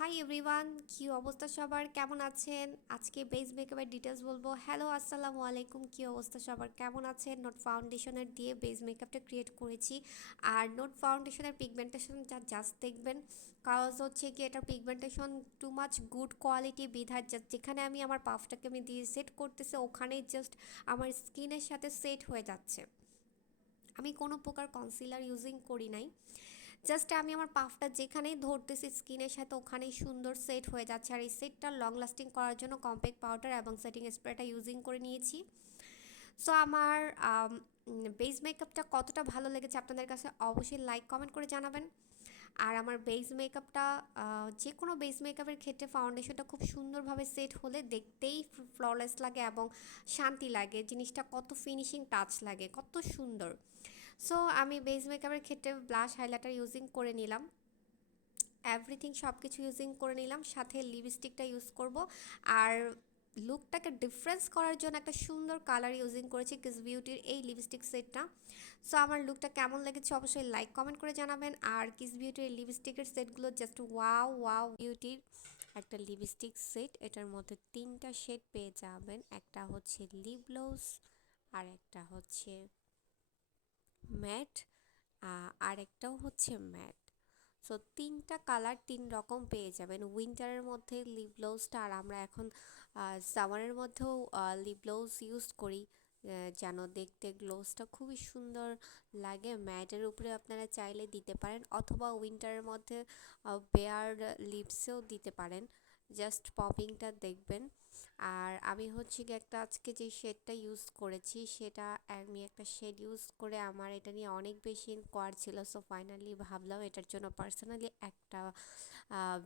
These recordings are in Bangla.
হাই এভরিওয়ান, কি অবস্থা সবার? কেমন আছেন? আজকে বেস মেকআপের ডিটেলস বলবো। হ্যালো, আসসালামু আলাইকুম। কি অবস্থা সবার? কেমন আছেন? নোট ফাউন্ডেশনের দিয়ে বেস মেকআপটা ক্রিয়েট করেছি। আর নোট ফাউন্ডেশনের পিগমেন্টেশন জাস্ট দেখবেন, কাজ হচ্ছে কি এটার pigmentation too much good quality বিধায় জাস্ট যেখানে আমি আমার পাফটাকে আমি দিয়ে সেট করতেছি ওখানেই জাস্ট আমার স্কিনের সাথে সেট হয়ে যাচ্ছে। আমি কোনো প্রকার কনসিলার ইউজিং করি নাই, জাস্ট আমি আমার পাফটা যেখানেই ধরতেছি স্কিনের সাথে ওখানেই সুন্দর সেট হয়ে যাচ্ছে। আর এই সেটটা লং লাস্টিং করার জন্য কম্প্যাক্ট পাউডার এবং সেটিং স্প্রেটা ইউজিং করে নিয়েছি। সো আমার বেস মেকআপটা কতটা ভালো লেগেছে আপনাদের কাছে অবশ্যই লাইক কমেন্ট করে জানাবেন। আর আমার বেস মেকআপটা যে কোনো বেস মেকআপের ক্ষেত্রে ফাউন্ডেশনটা খুব সুন্দরভাবে সেট হলে দেখতেই ফ্ললেস লাগে এবং শান্তি লাগে, জিনিসটা কত ফিনিশিং টাচ লাগে, কত সুন্দর। সো আমি বেস মেকআপের ক্ষেত্রে ব্লাশ হাইলাইটার ইউজিং করে নিলাম, এভরিথিং সব কিছু ইউজিং করে নিলাম, সাথে লিপস্টিকটা ইউজ করব। আর লুকটাকে ডিফারেন্স করার জন্য একটা সুন্দর কালার ইউজিং করেছি কিস বিউটির এই লিপস্টিক সেটটা। সো আমার লুকটা কেমন লেগেছে অবশ্যই লাইক কমেন্ট করে জানাবেন। আর কিস বিউটির এই লিপস্টিকের সেটগুলো জাস্ট ওয়াও ওয়াও বিউটির একটা লিপস্টিক সেট। এটার মধ্যে তিনটা শেড পেয়ে যাবেন, একটা হচ্ছে লিপ গ্লোস, আর একটা হচ্ছে ম্যাট, আর একটাও হচ্ছে ম্যাট। সো তিনটা কালার তিন রকম পেয়ে যাবেন উইন্টারের মধ্যে লিপ গ্লোভসটা। আর আমরা এখন সামারের মধ্যেও লিপ গ্লোভস ইউজ করি, যেন দেখতে গ্লোভসটা খুবই সুন্দর লাগে। ম্যাটের উপরে আপনারা চাইলে দিতে পারেন, অথবা উইন্টারের মধ্যে বেয়ার লিপসেও দিতে পারেন, জাস্ট পপিংটা দেখবেন। আর আমি হচ্ছে কি একটা আজকে যে শেডটা ইউজ করেছি সেটা, আমি একটা শেড ইউজ করে আমার এটা নিয়ে অনেক বেশি ইনকোয়ার ছিল। সো ফাইনালি ভাবলাম এটার জন্য পার্সোনালি একটা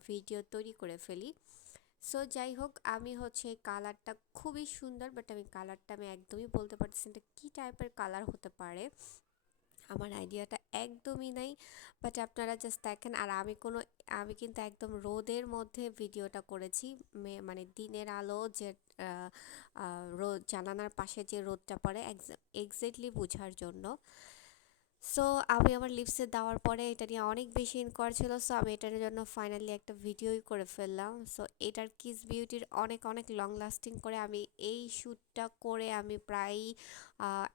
ভিডিও তৈরি করে ফেলি। সো যাই হোক, আমি হচ্ছে এই কালারটা খুবই সুন্দর, বাট আমি কালারটা আমি একদমই বলতে পারছি না এটা কী টাইপের কালার হতে পারে, আমার আইডিয়াটা একদমই নাই। বাট আপনারা জাস্ট দেখেন। আর আমি কিন্তু একদম রোদের মধ্যে ভিডিওটা করেছি, মানে দিনের আলো যে রোদ জানালার পাশে যে রোদটা পড়ে এক্স্যাক্টলি বোঝার জন্য। সো আমি আমার লিপসে দেওয়ার পরে এটা নিয়ে অনেক বেশি ইনকোয়ার ছিল, সো আমি এটার জন্য ফাইনালি একটা ভিডিওই করে ফেললাম। সো এটার কিস বিউটির অনেক অনেক লং লাস্টিং করে আমি এই শ্যুটটা করে আমি প্রায়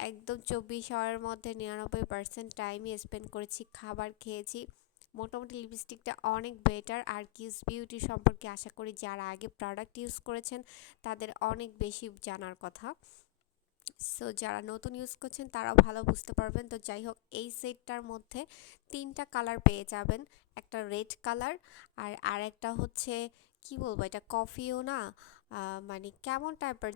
একদম 24 আওয়ারের মধ্যে 99% টাইমই স্পেন্ড করেছি, খাবার খেয়েছি। মোটামুটি লিপস্টিকটা অনেক বেটার। আর কিস বিউটি সম্পর্কে আশা করি যারা আগে প্রোডাক্ট ইউজ করেছেন তাদের অনেক বেশি জানার কথা। সো যারা নতুন ইউজ করছেন তারাও ভালো বুঝতে পারবেন। তো যাই হোক, এই সেটটার মধ্যে তিনটা কালার পেয়ে যাবেন, একটা রেড কালার, আর আরেকটা হচ্ছে কি বলবো, এটা কফিও না, মানে কেমন টাইপের